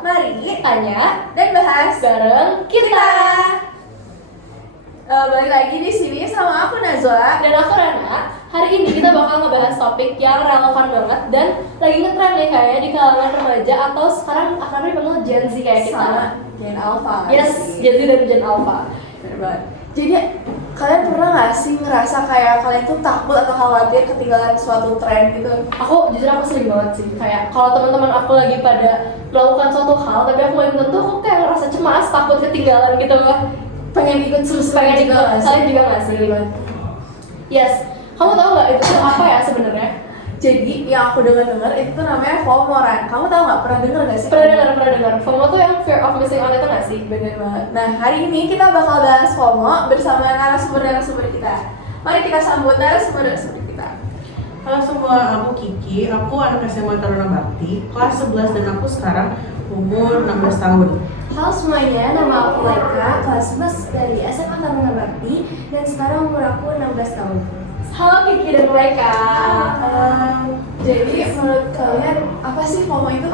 Mari tanya dan bahas bareng kita. Balik lagi di sini sama aku Najwa Dan aku Rana. Hari ini kita bakal ngebahas topik yang relevan banget dan lagi ngetren nih kayaknya di kalangan remaja atau sekarang akrabnya dipanggil Gen Z kayak kita. sama Gen Alpha. Yes, Gen Z dan Gen Alpha. Bener banget. Jadi kalian pernah nggak sih ngerasa kayak kalian tuh takut atau khawatir ketinggalan suatu tren gitu? Aku sering banget sih, kayak kalau teman-teman aku lagi pada melakukan suatu hal tapi aku lagi tentu, aku kayak ngerasa cemas, takut ketinggalan gitu loh. Pengen ikut terus Pengen ikut, nggak sih? kalian juga nggak sih? Yes, kamu tahu nggak itu tuh apa ya sebenarnya? Jadi yang aku dengar itu tuh namanya FOMO, Ran. Kamu tahu nggak? Pernah dengar nggak sih? Pernah dengar. FOMO tuh yang fear of missing out itu nggak sih? Bener banget. Nah, hari ini kita bakal bahas FOMO bersama narasumber kita. Mari kita sambut narasumber kita. Halo semua, aku Kiki, aku anak SMA Taruna Bakti, kelas 11 dan aku sekarang umur 16 tahun. Halo semuanya, nama aku Laika, kelas 11 dari SMA Taruna Bakti dan sekarang umur aku 16 tahun. Halo Kiki dan mereka. Jadi menurut kalian apa sih FOMO itu?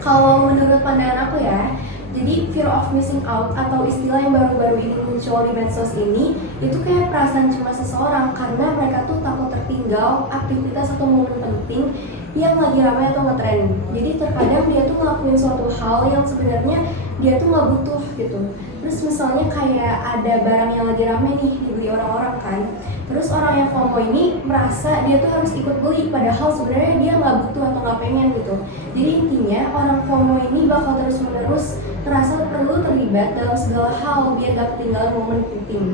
Kalau menurut pandangan aku ya, jadi fear of missing out atau istilah yang baru-baru ini muncul di medsos ini itu kayak perasaan cemas seseorang karena mereka tuh takut tertinggal aktivitas atau momen penting yang lagi ramai atau ngetren. Jadi terkadang dia tuh ngelakuin suatu hal yang sebenarnya dia tuh nggak butuh gitu. Terus misalnya kayak ada barang yang lagi ramai nih dibeli orang-orang kan. Terus orang yang FOMO ini merasa dia tuh harus ikut beli padahal sebenarnya dia nggak butuh atau nggak pengen gitu. Jadi intinya orang FOMO ini bakal terus-menerus terasa perlu terlibat dalam segala hal biar gak ketinggalan momen penting.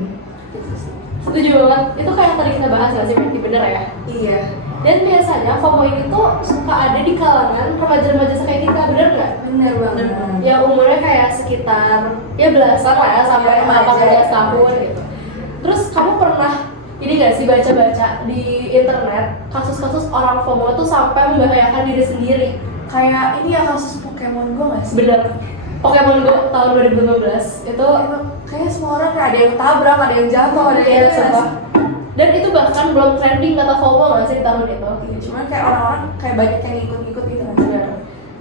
Gitu sih. Setuju banget. Itu kayak yang tadi kita bahas nggak sih? Berarti bener ya? Iya. Dan biasanya FOMO ini tuh suka ada di kalangan remaja-remaja kayak kita, bener nggak? Bener banget. Yang umurnya kayak sekitar ya belasan lah ya sampai Ya, remaja. 18 tahun gitu. Terus kamu pernah ini nggak sih baca-baca di internet kasus-kasus orang FOMO tuh sampai membahayakan diri sendiri? Kayak ini ya kasus Pokemon Go nggak sih? Bener. Pokemon Go tahun 2015 itu Kayak semua orang kayak ada yang tabrak, ada yang jatuh, ada yang iya, sumpah. Dan itu bahkan belum trending kata FOMO nggak sih di tahun itu? Cuman kayak orang-orang kayak banyak yang ikut-ikut gitu kan. Bener.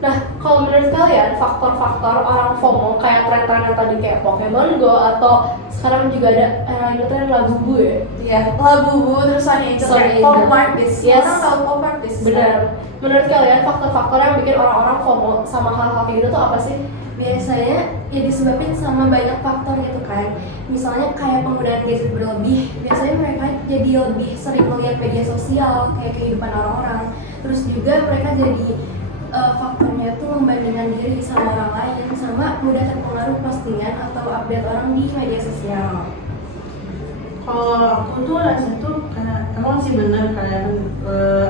Nah, kalau menurut kalian faktor-faktor orang FOMO kayak tren-tren yang tadi kayak Pokemon Go atau sekarang juga ada yang tren Labubu ya? Iya, Labubu terus Sunny Angel Sunny kayak Angel. Pop Martis. Yes. Orang tahu Pop Martis. Benar. Menurut kalian faktor-faktor yang bikin orang-orang FOMO sama hal-hal kayak gitu tuh apa sih? Biasanya ya disebabin sama banyak faktor gitu kan. Misalnya kayak penggunaan gadget berlebih, biasanya mereka jadi lebih sering melihat media sosial kayak kehidupan orang-orang. Terus juga mereka jadi faktornya tuh membandingkan diri sama orang lain, sama mudah terpengaruh postingan atau update orang di media sosial. Kalau aku tuh rasa tuh kayak emang sih bener kayak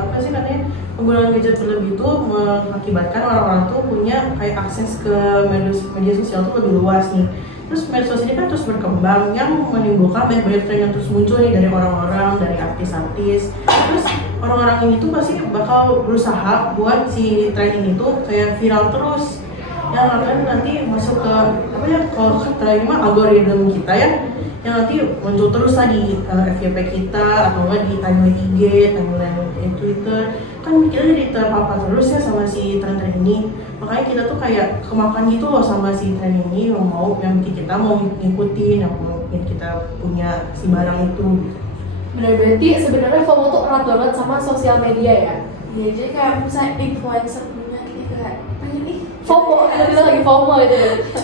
apa sih katanya penggunaan gadget berlebih itu mengakibatkan orang-orang tuh punya kayak akses ke media sosial tuh lebih luas nih. Terus medsos ini kan terus berkembang yang menimbulkan banyak tren yang terus muncul nih dari orang-orang, dari artis-artis. Terus orang-orang ini tuh pasti bakal berusaha buat si tren ini tuh kayak viral terus. Yang akan nanti masuk ke apa ya, kalau kata ini mah algoritma kita ya, yang nanti muncul terus lah di FYP kita atau enggak di timeline IG, timeline Twitter. Kan kita jadi terpapar terus ya sama si tren-tren ini. Makanya kita tuh kayak kemakan gitu loh sama si tren ini, yang bikin kita mau ngikutin, yang mungkin kita punya si barang itu. Benar, berarti sebenarnya FOMO tuh erat banget sama sosial media ya? Iya, jadi kayak misalnya influencer punya gitu kayak pengen nih FOMO, kita lagi FOMO gitu.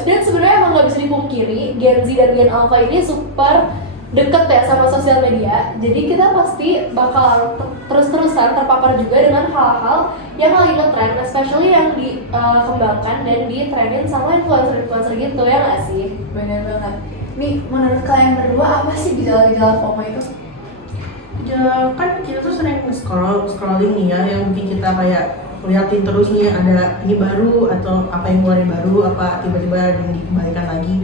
Dan sebenarnya emang nggak bisa dipungkiri, Gen Z dan Gen Alpha ini super deket ya sama sosial media. Jadi kita pasti bakal terus-terusan terpapar juga dengan hal-hal yang lagi nge-trend, especially yang dikembangkan dan ditrenin sama influencer-influencer gitu, ya nggak sih? bener banget. Nih, menurut kalian berdua apa sih gejala-gejala FOMO itu? Ya kan kita tuh sering scrolling nih ya, yang bikin kita kayak liatin terus nih ada ini baru atau apa yang keluar yang baru, apa tiba-tiba ada yang dikembalikan lagi.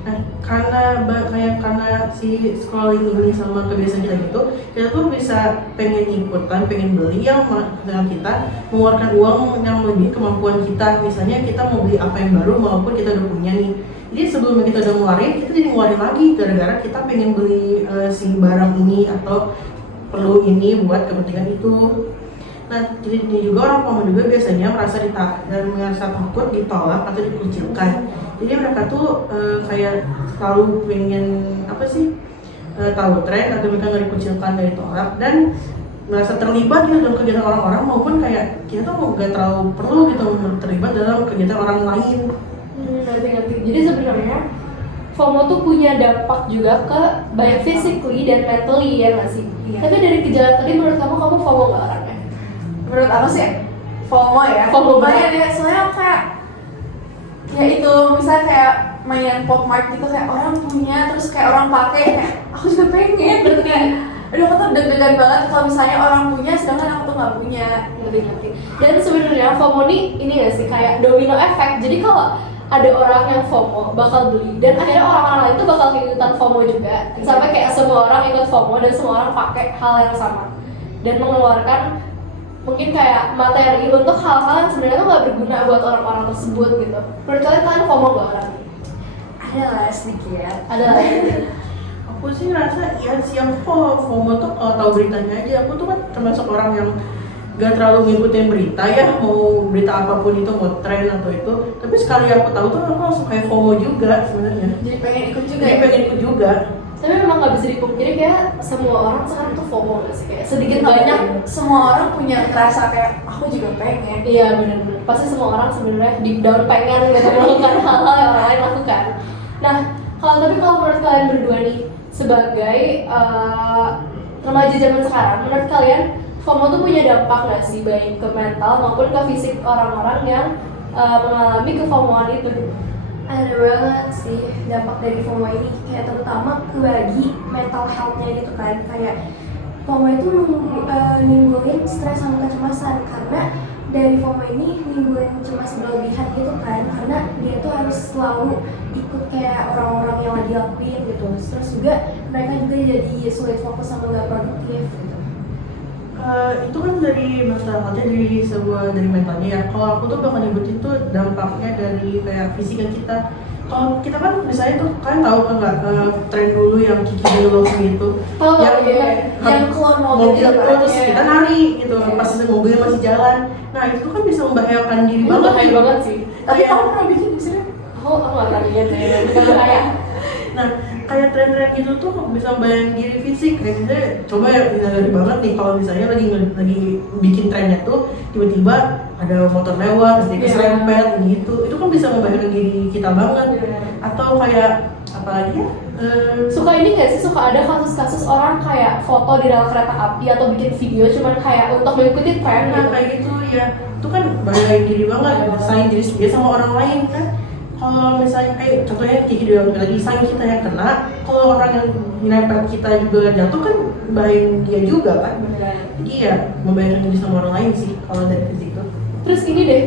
Nah karena si scrolling ini sama kebiasaan kita gitu, kita tuh bisa pengen ikutan, pengen beli yang dengan kita mengeluarkan uang yang lebih kemampuan kita. Misalnya kita mau beli apa yang baru maupun kita udah punya nih. Jadi sebelum kita udah ngeluarin, kita jadi ngeluarin lagi gara-gara kita pengen beli si barang ini atau perlu ini buat kepentingan itu. Nah, jadi ini juga orang FOMO juga biasanya merasa takut ditolak atau dikucilkan. Jadi mereka tuh kayak selalu pengen apa sih tahu tren atau mereka nggak dikucilkan, nggak ditolak, dan merasa terlibat gitu dalam kegiatan orang-orang, maupun kayak kita tuh nggak terlalu perlu gitu terlibat dalam kegiatan orang lain. Ngerti. Jadi sebenarnya FOMO tuh punya dampak juga ke baik physically dan mentally, ya nggak sih? Iya. Tapi dari kejadian tadi menurut kamu FOMO nggak orangnya? Menurut aku sih FOMO ya. FOMO Lumayan ya, soalnya aku kayak ya itu misalnya kayak mainan Pop Mart gitu, kayak orang punya terus kayak orang pakai, kayak aku juga pengen gitu kayak aduh aku tuh deg-degan banget kalau misalnya orang punya sedangkan aku tuh nggak punya. Ngerti. Dan sebenarnya FOMO ini nggak sih kayak domino effect. Jadi kalau ada orang yang FOMO bakal beli, dan akhirnya orang-orang lain tuh bakal ikutan FOMO juga, sampai kayak semua orang ikut FOMO dan semua orang pakai hal yang sama dan mengeluarkan mungkin kayak materi untuk hal-hal yang sebenarnya tuh nggak berguna buat orang-orang tersebut gitu. Menurut kalian FOMO nggak orang? Ada lah sedikit. Ada lah. Aku sih ngerasa ya siang FOMO tuh kalau tahu beritanya aja. Aku tuh kan termasuk orang yang gak terlalu ngikutin berita ya, mau berita apapun itu, mau tren atau itu. Tapi sekali aku tahu tuh aku langsung kayak FOMO juga sebenarnya. Jadi pengen ikut juga Jadi ya. pengen ikut juga. Tapi memang nggak bisa dipungkiri kayak semua orang sekarang tuh FOMO nggak sih, kayak sedikit Banyak banyak. semua orang punya rasa kayak aku juga pengen. Iya benar-benar. Pasti semua orang sebenarnya deep down pengen gitu melakukan hal-hal yang orang lain lakukan. Nah, kalau menurut kalian berdua nih sebagai remaja zaman sekarang, menurut kalian FOMO tuh punya dampak nggak sih baik ke mental maupun ke fisik orang-orang yang mengalami kefomoan itu? Ada banget sih dampak dari FOMO ini, kayak terutama ke bagi mental health-nya gitu kan. Kayak FOMO itu nimbulin stres sama kecemasan, karena dari FOMO ini nimbulin cemas berlebihan gitu kan, karena dia tuh harus selalu ikut kayak orang-orang yang lagi lakuin gitu. Terus juga mereka juga jadi sulit fokus sama gak produktif gitu. Itu kan dari masalahnya dari mentalnya ya. Kalau aku tuh bakal nyebutin tuh dampaknya dari kayak fisika kita. Kalau kita kan misalnya tuh kalian tahu kan nggak tren dulu yang Kiki dulu gitu, Oh, yang keluar mobil mobil gitu terus kan. kita nari gitu pas mobilnya masih jalan. Nah itu tuh kan bisa membahayakan diri Itu banget. bahaya banget sih. Tapi kamu pernah bikin di sini? Aku nggak pernah lihat ya, bukan bahaya. Nah, kayak tren-tren gitu tuh bisa membayang diri fisik. Kayak misalnya, coba ya dari banget nih kalau misalnya lagi bikin trennya tuh tiba-tiba ada motor lewat, terus dia keserempet gitu. Itu kan bisa membahayakan diri kita banget. Atau kayak apa lagi ya? Suka ini nggak sih, suka ada kasus-kasus orang kayak foto di rel kereta api atau bikin video cuman kayak untuk mengikuti tren Nah, gitu. kayak gitu ya. Itu kan bahayain diri banget, bersaing diri sendiri sama orang lain kan. Kalau misalnya kayak contohnya Kiki bilang lagi saing kita yang kena, kalau orang yang nyerempet kita juga jatuh kan bahayain dia juga kan. Jadi ya membahayakan diri sama orang lain sih kalau dari situ. Terus ini deh,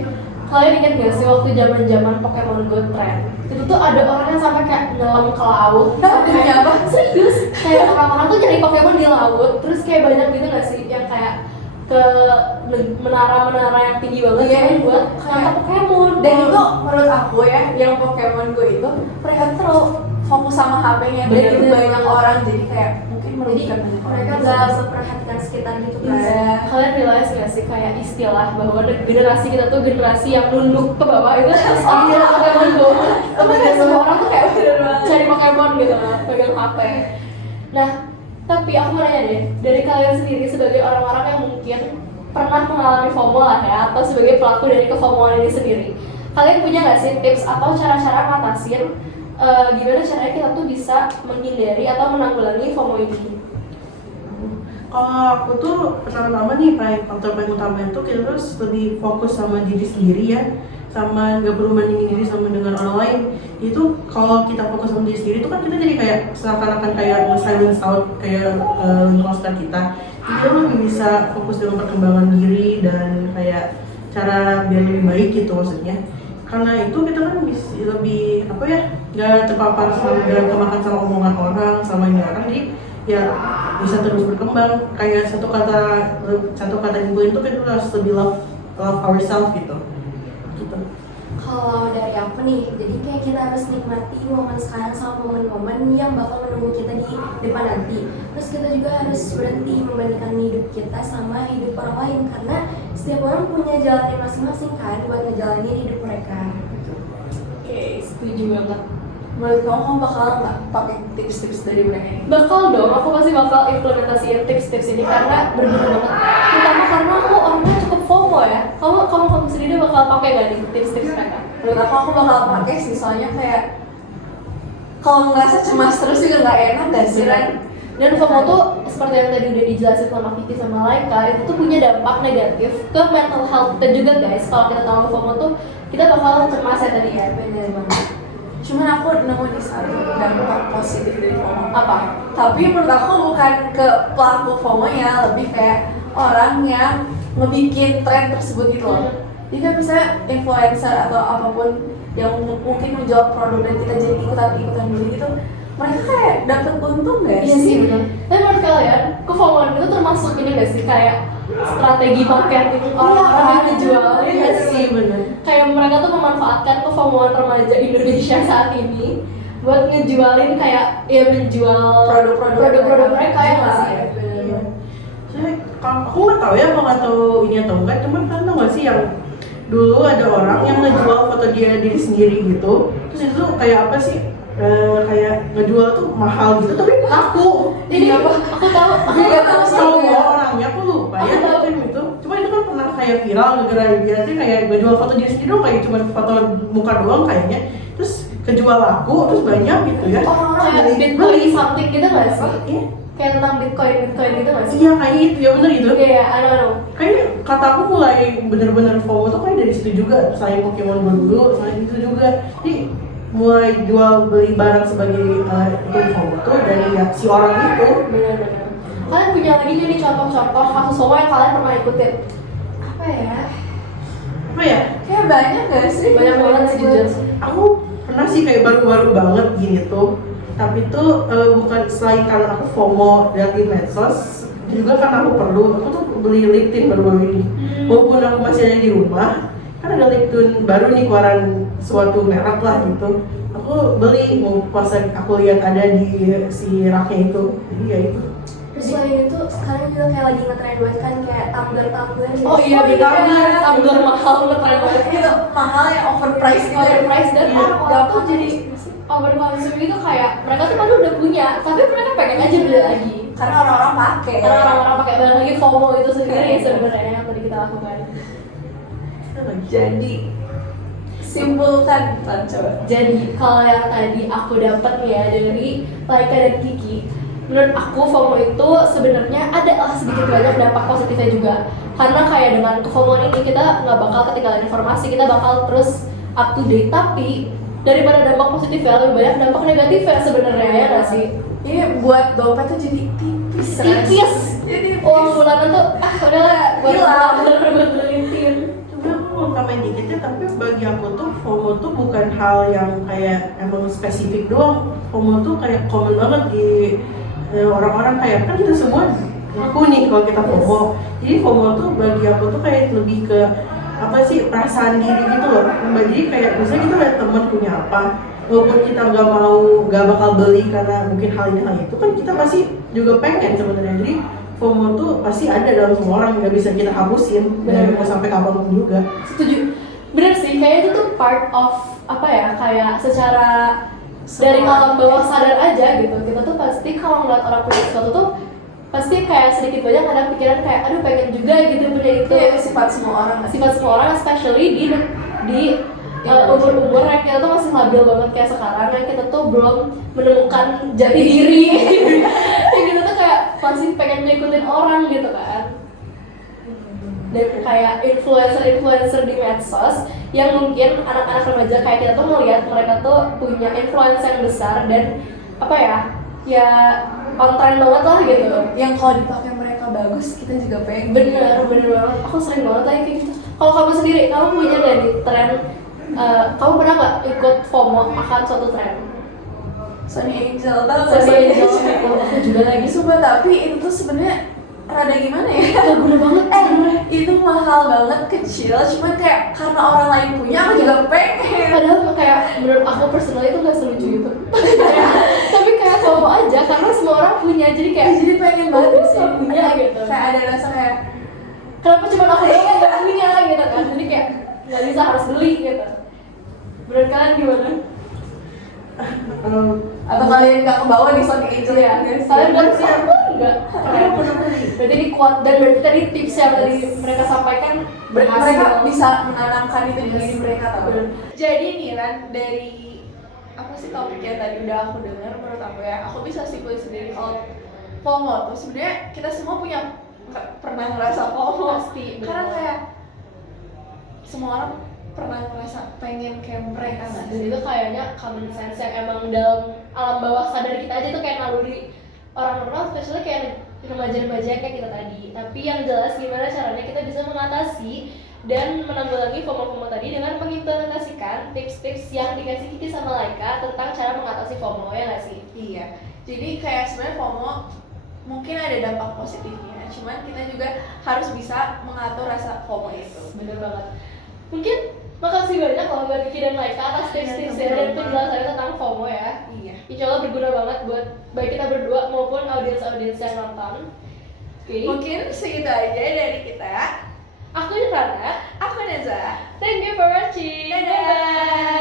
kalian ingat gak sih waktu zaman Pokemon Go trend? Itu tuh ada orang yang sampai kayak nyelam ke laut. Demi apa? Serius? Kayak orang-orang tuh nyari Pokemon di laut. Terus kayak banyak gitu gak sih yang kayak ke menara-menara yang tinggi banget Iya, buat nangkap Pokemon. Dan itu menurut aku ya, yang Pokemon Go itu mereka tuh terlalu fokus sama HP-nya dan itu Bener. banyak orang, jadi kayak mungkin Jadi merugikan banyak orang. mereka nggak memperhatikan sekitar gitu kan. Iya. Kalian realize gak sih kayak istilah bahwa generasi kita tuh generasi yang nunduk ke bawah itu iya Pokemon Go. Tapi kayak semua orang tuh kayak cari Pokemon gitu loh, pegang HP. Nah, tapi aku mau nanya deh, dari kalian sendiri sebagai orang-orang yang mungkin pernah mengalami FOMO lah ya, atau sebagai pelaku dari kefomoan ini sendiri, kalian punya nggak sih tips atau cara-cara ngatasin gimana caranya kita tuh bisa menghindari atau menanggulangi FOMO ini? Kalau aku tuh pertama-tama nih faktor paling utama itu kita terus lebih fokus sama diri sendiri ya, sama nggak perlu bandingin diri sama dengan orang lain. Itu kalau kita fokus sama diri sendiri itu kan kita jadi kayak seakan-akan kayak silence out kayak lingkungan sekitar kita. Jadi kita lebih bisa fokus dengan perkembangan diri dan kayak cara biar lebih baik gitu maksudnya. Karena itu kita kan bisa lebih apa ya, nggak terpapar sama nggak kemakan sama omongan orang sama ini orang, jadi ya bisa terus berkembang. Kayak satu kata nyimpulin itu kita harus lebih love ourselves gitu. Kalau Kalau dari aku nih, jadi kayak kita harus nikmati momen sekarang sama momen-momen yang bakal menunggu kita di depan nanti. Terus kita juga harus berhenti membandingkan hidup kita sama hidup orang lain, karena setiap orang punya jalannya masing-masing kan buat ngejalanin hidup mereka. Oke, setuju banget. Menurut kamu bakal nggak pakai tips-tips dari mereka ini? Bakal dong, aku pasti bakal implementasiin tips-tips ini karena berguna banget. Terutama karena aku orangnya cukup FOMO ya. Kamu sendiri bakal pakai nggak nih tips-tips mereka? Menurut aku bakal pakai sih, soalnya kayak kalau ngerasa cemas terus juga nggak enak gak sih, Ren? Dan FOMO tuh seperti yang tadi udah dijelasin sama Kiki sama Laika, itu tuh punya dampak negatif ke mental health kita juga guys. Kalau kita tahu FOMO tuh kita bakal cemas ya tadi ya. Bener banget. Cuman aku nemu di satu dampak positif dari FOMO. Apa? Tapi menurut aku bukan ke pelaku FOMO-nya, lebih kayak orang yang ngebikin tren tersebut gitu loh. Jadi kan misalnya influencer atau apapun yang mungkin menjual produk dan kita jadi ikutan beli gitu, mereka kayak dapat untung gak Iya sih benar. Tapi menurut kalian, kefomoan itu termasuk ini gak sih kayak strategi marketing orang-orang yang ngejual? Iya sih benar. Kayak mereka tuh memanfaatkan kefomoan remaja Indonesia saat ini buat ngejualin kayak ya menjual produk-produk mereka ya nggak sih? Iya. Soalnya aku nggak tahu ya, kalau nggak tahu ini atau enggak, cuman kalian tahu nggak sih yang dulu ada orang yang ngejual foto dia diri sendiri gitu, terus itu tuh kayak apa sih? Kayak ngejual tuh mahal gitu tapi laku. Jadi aku tahu, Aku nggak tahu orangnya, aku lupa ya Aku tahu. film itu. Cuma itu kan pernah kayak viral gara-gara dia tuh kayak ngejual foto diri sendiri doang, kayak cuma foto muka doang kayaknya. Terus kejual laku, terus banyak gitu ya. Orang-orang kayak beli. Bitcoin something gitu nggak sih? Iya, Kayak tentang Bitcoin gitu nggak sih? iya kayak gitu ya, bener gitu. Iya, I don't know. Kayaknya kata aku mulai bener-bener FOMO tuh kayak dari situ juga, selain Pokemon Go dulu, selain itu juga. Jadi mulai jual beli barang sebagai itu FOMO tuh dari ya, si orang itu. Benar-benar. Kalian punya lagi nggak nih contoh-contoh kasus FOMO yang kalian pernah ikutin? Apa ya? Apa ya? Kayak banyak gak sih? Banyak banget sih jujur. Aku pernah sih kayak baru-baru banget gini tuh, tapi tuh bukan selain karena aku FOMO dari medsos, juga karena aku tuh beli lip tint baru-baru ini. Walaupun aku masih ada di rumah, kan ada lip tint baru nih keluaran suatu merek lah gitu. Aku beli mau pas aku lihat ada di si raknya itu, jadi ya itu. Terus selain itu sekarang juga kayak lagi ngetren banget kan kayak tumbler gitu. Oh iya, benar. Tumbler mahal ngetren banget. Itu mahal ya, overpriced gitu. Overpriced dan Iya. orang-orang tuh jadi overkonsumsi itu kayak mereka tuh padahal udah punya, tapi mereka pengen aja beli lagi. Karena orang-orang pakai. Karena orang-orang pakai banget lagi FOMO itu sendiri sebenarnya yang tadi kita lakukan. Ada lagi. Jadi simpulkan, coba. Jadi kalau yang tadi aku dapat nih ya dari Laika dan Kiki, menurut aku FOMO itu sebenarnya ada lah sedikit banyak dampak positifnya juga. Karena kayak dengan FOMO ini kita nggak bakal ketinggalan informasi, kita bakal terus up to date. Tapi daripada dampak positifnya lebih banyak dampak negatifnya sebenarnya ya nggak sih? Ini buat dompet tuh jadi tipis. Tipis. Jadi Uang bulanan tuh udahlah buat Hilang. buat beli tin. Cuma aku mau tambahin dikit ya, tapi bagi aku tuh FOMO tuh bukan hal yang kayak emang spesifik doang. FOMO tuh kayak common banget di orang-orang, kayak kan kita semua ngaku nih kalau kita FOMO. Jadi FOMO tuh bagi aku tuh kayak lebih ke apa sih, perasaan diri gitu loh. Jadi kayak misalnya kita lihat teman punya apa, walaupun kita nggak bakal beli karena mungkin hal ini hal itu, kan kita pasti juga pengen sebenarnya. Jadi FOMO tuh pasti ada dalam semua orang, nggak bisa kita hapusin dari mau sampai kapanpun juga. Setuju. Bener sih, kayak itu tuh part of apa ya, kayak secara dari alam bawah sadar aja gitu. Kita tuh pasti kalau ngeliat orang punya sesuatu tuh pasti kayak sedikit banyak ada pikiran kayak aduh pengen juga gitu punya itu. itu sifat semua orang. Sifat semua orang, especially di umur-umur yang kita tuh masih labil banget kayak sekarang, yang kita tuh belum menemukan jati diri. Yang kita tuh kayak masih pengen ngikutin orang gitu kan. Dan kayak influencer di medsos yang mungkin anak-anak remaja kayak kita tuh melihat mereka tuh punya influence yang besar dan apa ya on trend banget lah gitu. Yang kalau dipakai mereka bagus, kita juga pengen. Bener banget, aku sering banget lagi kayak gitu. Kalau kamu sendiri, kamu punya nggak di tren, kamu pernah nggak ikut FOMO akan suatu tren? Sony Angel, tau gak Sony Sony Angel, Angel? aku juga lagi. Sumpah, tapi itu tuh sebenarnya rada gimana ya? Gak guna banget Itu mahal banget, kecil, cuman kayak karena orang lain punya aku juga pengen. Padahal kayak menurut aku personal itu gak selucu itu. Tapi kayak FOMO aja karena semua orang punya, jadi kayak Jadi pengen banget sih nggak punya gitu. Kayak ada rasa kayak Kenapa cuma aku doang yang gak punya gitu kan? Jadi kayak nggak bisa harus beli gitu. Menurut kalian gimana? atau kalian nggak kebawa di Sony Angel ya? Kalian baru sih enggak? Keren. Berarti ini kuat dan berarti tadi tips yang tadi mereka sampaikan Mereka berhasil. bisa menanamkan itu di diri mereka tau. Jadi Nih Ran, dari apa sih topiknya tadi udah aku dengar, menurut aku ya, aku bisa simpulin sendiri kalau FOMO tuh sebenarnya kita semua pernah ngerasa FOMO Pasti, karena bener. kayak semua orang pernah ngerasa pengen kayak mereka nggak Dan sih? itu kayaknya common sense yang emang dalam alam bawah sadar kita aja tuh kayak naluri orang-orang, especially kayak remaja-remaja kayak kita tadi. Tapi yang jelas gimana caranya kita bisa mengatasi dan menanggulangi FOMO-FOMO tadi dengan mengimplementasikan tips-tips yang dikasih Kiki sama Laika tentang cara mengatasi FOMO, ya nggak sih? Iya, jadi kayak sebenarnya FOMO mungkin ada dampak positifnya, cuman kita juga harus bisa mengatur rasa FOMO itu. Bener banget. Mungkin makasih banyak loh buat Kiki dan Laika atas tips-tipsnya dan penjelasannya tentang FOMO ya. Iya. Insya Allah berguna banget buat baik kita berdua maupun audiens-audiens yang nonton. Oke. Mungkin segitu aja dari kita. Aku Rana. Aku Neza. Thank you for watching. Dadah.